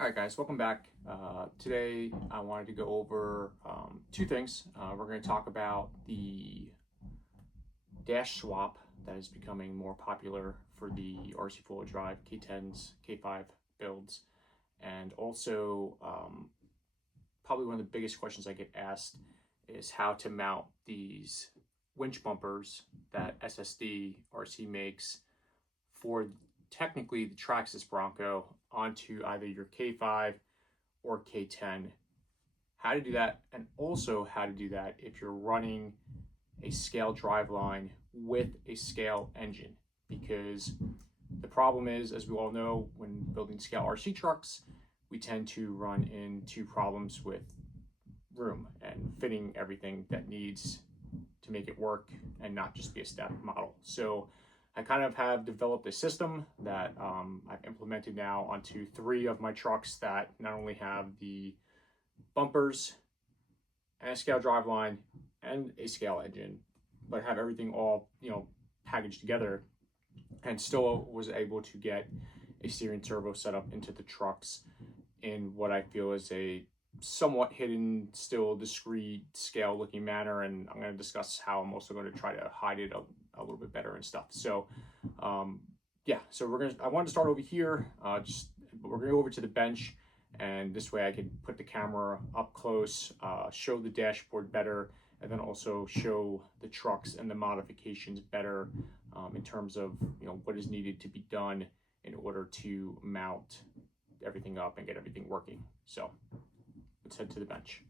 All right, guys, welcome back. Today I wanted to go over two things. We're going to talk about the dash swap that is becoming more popular for the RC4WD drive K10s, K5 builds, and also probably one of the biggest questions I get asked is how to mount these winch bumpers that SSD RC makes for technically the Traxxas Bronco onto either your K5 or K10. How to do that, and also how to do that if you're running a scale driveline with a scale engine, because the problem is, as we all know, when building scale RC trucks, we tend to run into problems with room and fitting everything that needs to make it work and not just be a static model. So I kind of have developed a system that I've implemented now onto 3 of my trucks that not only have the bumpers and a scale driveline and a scale engine, but have everything all, packaged together, and still was able to get a steering servo set up into the trucks in what I feel is a somewhat hidden, still discreet scale looking manner. And I'm going to discuss how I'm also going to try to hide it a little bit better and stuff. So I wanted to start over here. We're going to go over to the bench, and this way I can put the camera up close, show the dashboard better, and then also show the trucks and the modifications better in terms of what is needed to be done in order to mount everything up and get everything working. So let's head to the bench.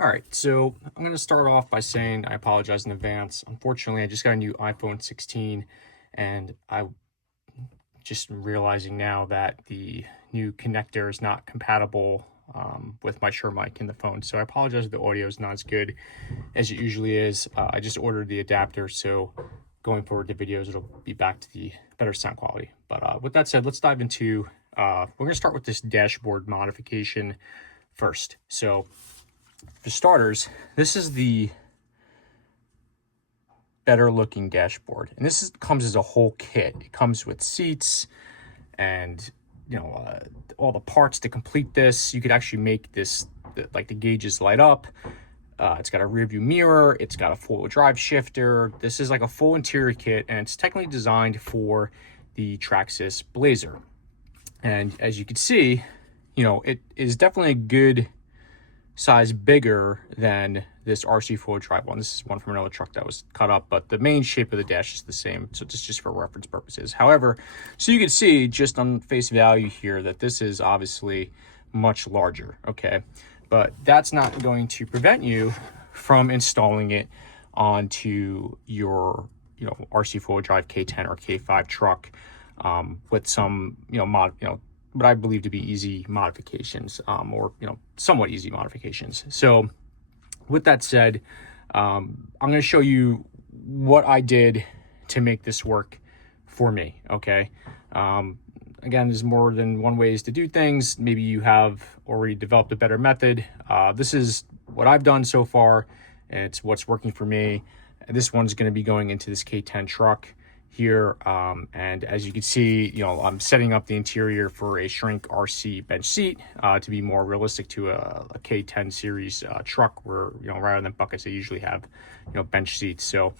All right, so I'm going to start off by saying I apologize in advance. Unfortunately, I just got a new iPhone 16, and I just realizing now that the new connector is not compatible with my Shure mic in the phone. So I apologize if the audio is not as good as it usually is. I just ordered the adapter, so going forward to videos, it'll be back to the better sound quality. But with that said, let's dive into, we're going to start with this dashboard modification first. So for starters, this is the better looking dashboard, and comes as a whole kit. It comes with seats and all the parts to complete this. You could actually make this like the gauges light up. It's got a rear view mirror, it's got a four-wheel drive shifter. This is like a full interior kit, and it's technically designed for the Traxxas Blazer. And as you can see, it is definitely a good size bigger than this RC4WD drive one. This is one from another truck that was cut up, but the main shape of the dash is the same, so just for reference purposes. However, so you can see just on face value here that this is obviously much larger, okay? But that's not going to prevent you from installing it onto your RC4WD drive K10 or K5 truck with some what I believe to be easy modifications, or somewhat easy modifications. So with that said, I'm going to show you what I did to make this work for me, okay? Again, there's more than one ways to do things. Maybe you have already developed a better method. This is what I've done so far. It's what's working for me. This one's going to be going into this K10 truck here. And as you can see, you know, I'm setting up the interior for a shrink RC bench seat to be more realistic to a K10 series truck where, you know, rather than buckets, they usually have, you know, bench seats. So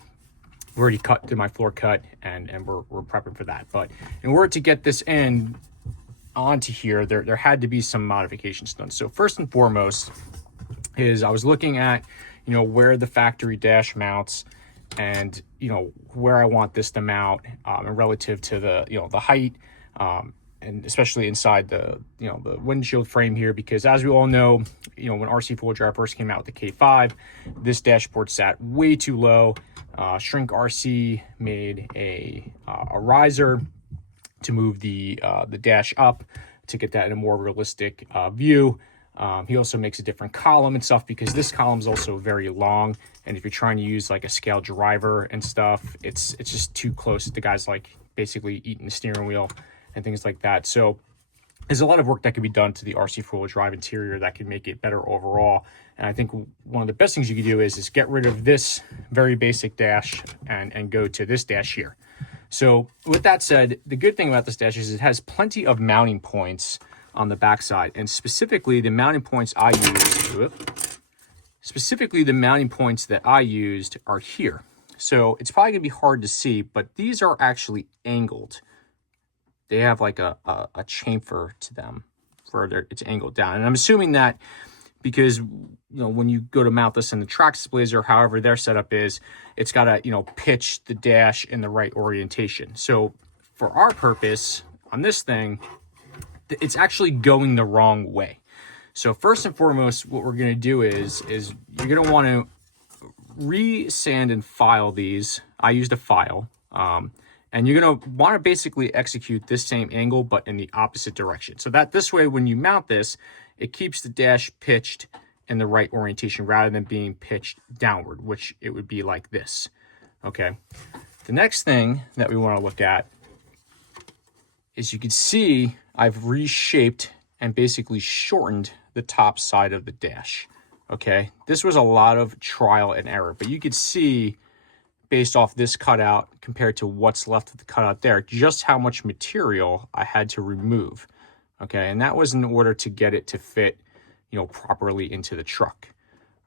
we already did my floor cut and we're prepping for that. But in order to get this in onto here, there had to be some modifications done. So first and foremost is I was looking at, you know, where the factory dash mounts and, you know, where I want this to mount and relative to the, you know, the height and especially inside the, you know, the windshield frame here, because as we all know, you know, when RC4WD Drive first came out with the K5, this dashboard sat way too low. Shrink RC made a riser to move the dash up to get that in a more realistic view. He also makes a different column and stuff because this column is also very long, and if you're trying to use like a scale driver and stuff, it's just too close. The guy's like basically eating the steering wheel and things like that. So there's a lot of work that can be done to the RC4WD Drive interior that can make it better overall. And I think one of the best things you can do is get rid of this very basic dash and go to this dash here. So with that said, the good thing about this dash is it has plenty of mounting points on the backside, and specifically the mounting points I used. Specifically, the mounting points that I used are here. So it's probably gonna be hard to see, but these are actually angled. They have like a chamfer to them where it's angled down. And I'm assuming that because, you know, when you go to mount this in the Traxxas Blazer, however their setup is, it's got to, you know, pitch the dash in the right orientation. So for our purpose on this thing, it's actually going the wrong way. So first and foremost, what we're going to do is you're going to want to re-sand and file these. I used a file. And you're going to want to basically execute this same angle, but in the opposite direction. So that this way, when you mount this, it keeps the dash pitched in the right orientation rather than being pitched downward, which it would be like this. Okay. The next thing that we want to look at is you can see I've reshaped and basically shortened the top side of the dash. Okay. This was a lot of trial and error, but you could see based off this cutout compared to what's left of the cutout there, just how much material I had to remove. Okay, and that was in order to get it to fit, you know, properly into the truck.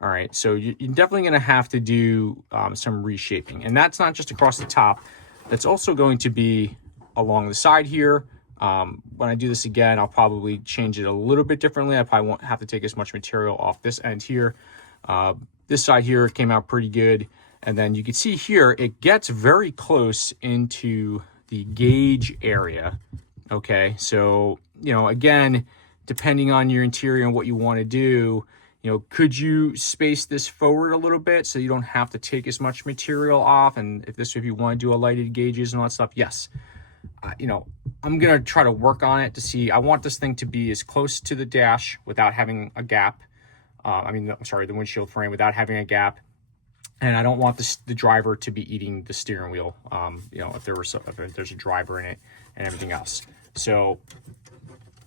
All right, so you're definitely gonna have to do some reshaping, and that's not just across the top, that's also going to be along the side here. When I do this again, I'll probably change it a little bit differently. I probably won't have to take as much material off this end here. This side here came out pretty good. And then you can see here, it gets very close into the gauge area. Okay, so, you know, again, depending on your interior and what you want to do, you know, could you space this forward a little bit so you don't have to take as much material off? And if you want to do a lighted gauges and all that stuff, yes. You know, I'm going to try to work on it to see, I want this thing to be as close to the dash without having a gap. The windshield frame without having a gap. And I don't want the driver to be eating the steering wheel, you know, if there's a driver in it and everything else. So,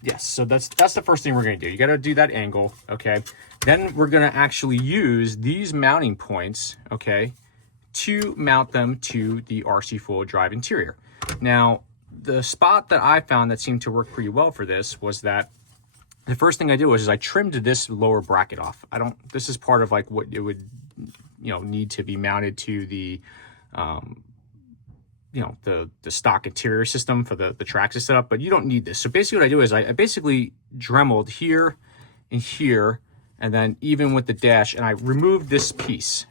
yes, so that's the first thing we're going to do. You got to do that angle, okay? Then we're going to actually use these mounting points, okay, to mount them to the RC4WD Drive interior. Now, the spot that I found that seemed to work pretty well for this was that the first thing I did was I trimmed this lower bracket off. This is part of like what it would, you know, need to be mounted to the, you know, the stock interior system for the Traxxas setup, but you don't need this. So basically what I do is I basically dremeled here and here, and then even with the dash, and I removed this piece.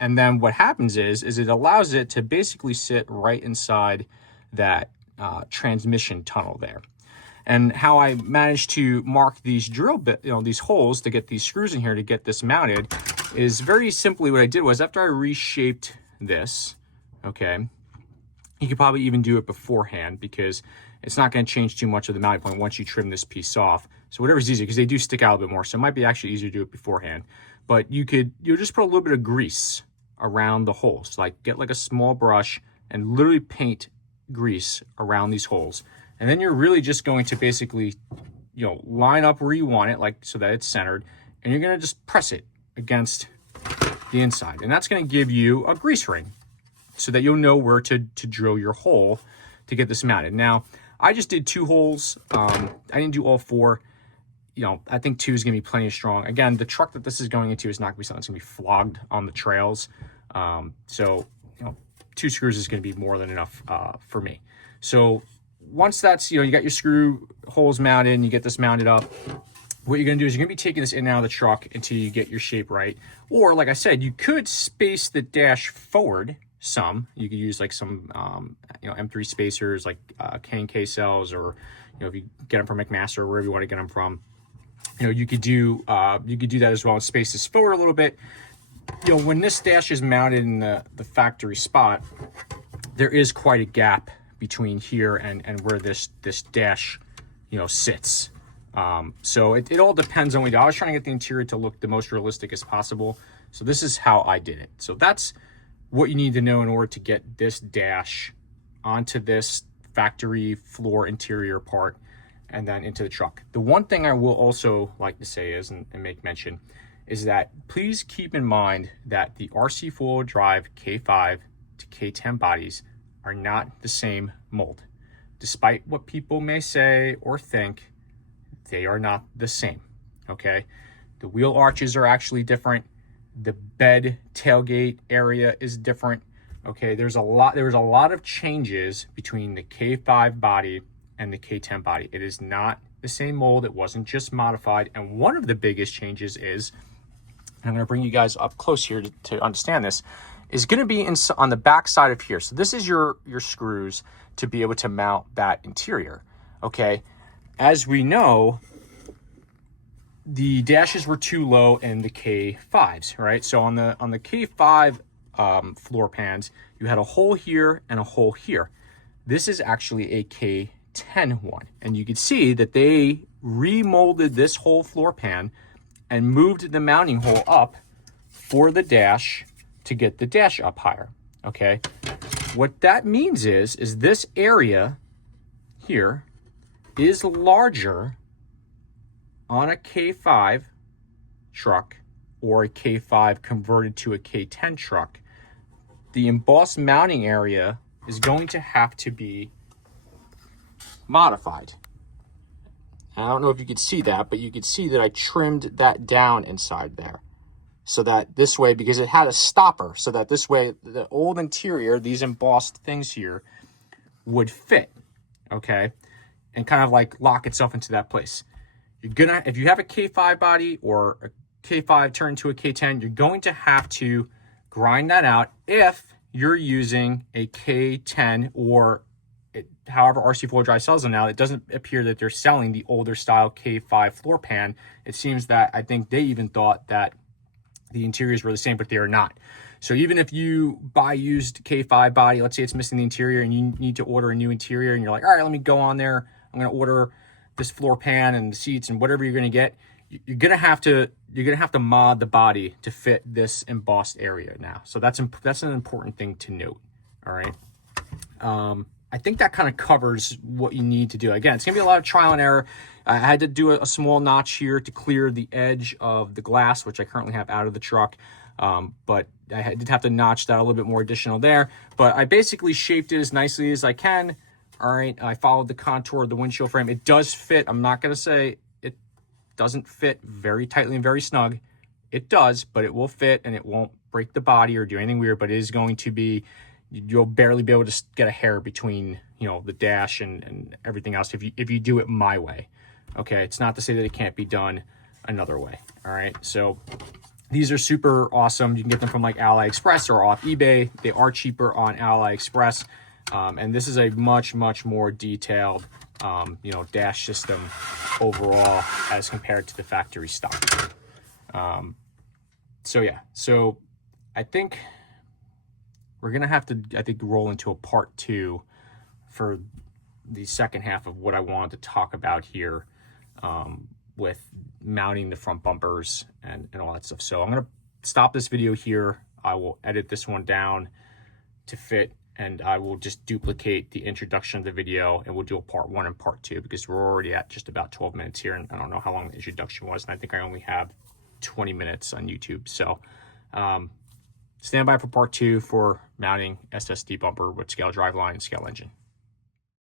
And then what happens is it allows it to basically sit right inside that transmission tunnel there. And how I managed to mark these these holes to get these screws in here to get this mounted is very simply what I did was after I reshaped this, okay, you could probably even do it beforehand because it's not going to change too much of the mounting point once you trim this piece off. So whatever's easier, because they do stick out a bit more, so it might be actually easier to do it beforehand. But you'll just put a little bit of grease around the holes, like get like a small brush and literally paint grease around these holes. And then you're really just going to basically, you know, line up where you want it, like so that it's centered, and you're going to just press it against the inside. And that's going to give you a grease ring so that you'll know where to drill your hole to get this mounted. Now, I just did 2 holes. I didn't do all 4. You know, I think 2 is going to be plenty strong. Again, the truck that this is going into is not going to be something that's going to be flogged on the trails. So, you know, 2 screws is going to be more than enough for me. So once that's, you know, you got your screw holes mounted and you get this mounted up, what you're going to do is you're going to be taking this in and out of the truck until you get your shape right. Or, like I said, you could space the dash forward some. You could use like some, you know, M3 spacers, like K&K cells, or, you know, if you get them from McMaster or wherever you want to get them from, you know, you could do that as well and space this forward a little bit. You know, when this dash is mounted in the factory spot, there is quite a gap between here and where this dash, you know, sits. So it all depends on what you do. I was trying to get the interior to look the most realistic as possible. So this is how I did it. So that's what you need to know in order to get this dash onto this factory floor interior part and then into the truck. The one thing I will also like to say is, and make mention, is that please keep in mind that the RC4WD drive K5 to K10 bodies are not the same mold. Despite what people may say or think, they are not the same, okay? The wheel arches are actually different. The bed tailgate area is different, okay? There was a lot of changes between the K5 body and the K10 body. It is not the same mold. It wasn't just modified. And one of the biggest changes is, I'm going to bring you guys up close here to understand this, is going to be on the back side of here. So this is your screws to be able to mount that interior, okay? As we know, the dashes were too low in the K5s, right? So on the K5 floor pans, you had a hole here and a hole here. This is actually a K10 one. And you can see that they remolded this whole floor pan and moved the mounting hole up for the dash to get the dash up higher, okay? What that means is this area here is larger on a K5 truck or a K5 converted to a K10 truck. The embossed mounting area is going to have to be modified. I don't know if you could see that, but you could see that I trimmed that down inside there. So that this way, because it had a stopper, so that this way, the old interior, these embossed things here, would fit, okay? And kind of like lock itself into that place. You're gonna, if you have a K5 body or a K5 turned to a K10, you're going to have to grind that out if you're using a K10 or however RC4WD drive sells them now. It doesn't appear that they're selling the older style K5 floor pan. It seems that, I think they even thought that the interiors were the same, but they are not. So even if you buy used K5 body, let's say it's missing the interior and you need to order a new interior and you're like, all right, let me go on there. I'm going to order this floor pan and the seats and whatever you're going to get. You're going to have to mod the body to fit this embossed area now. So that's an important thing to note. All right. I think that kind of covers what you need to do. Again, it's going to be a lot of trial and error. I had to do a small notch here to clear the edge of the glass, which I currently have out of the truck. But I did have to notch that a little bit more additional there. But I basically shaped it as nicely as I can. All right, I followed the contour of the windshield frame. It does fit. I'm not going to say it doesn't fit very tightly and very snug. It does, but it will fit and it won't break the body or do anything weird. But it is going to be, you'll barely be able to get a hair between, you know, the dash and everything else if you do it my way. Okay, it's not to say that it can't be done another way. All right, so these are super awesome. You can get them from like AliExpress or off eBay. They are cheaper on AliExpress. And this is a much more detailed, you know, dash system overall as compared to the factory stock. So yeah, so I think we're gonna have to, roll into a part 2 for the second half of what I wanted to talk about here, with mounting the front bumpers and all that stuff. So I'm gonna stop this video here. I will edit this one down to fit and I will just duplicate the introduction of the video, and we'll do a part 1 and part 2 because we're already at just about 12 minutes here, and I don't know how long the introduction was, and I think I only have 20 minutes on YouTube. So stand by for part 2 for mounting SSD bumper with scale drive line and scale engine.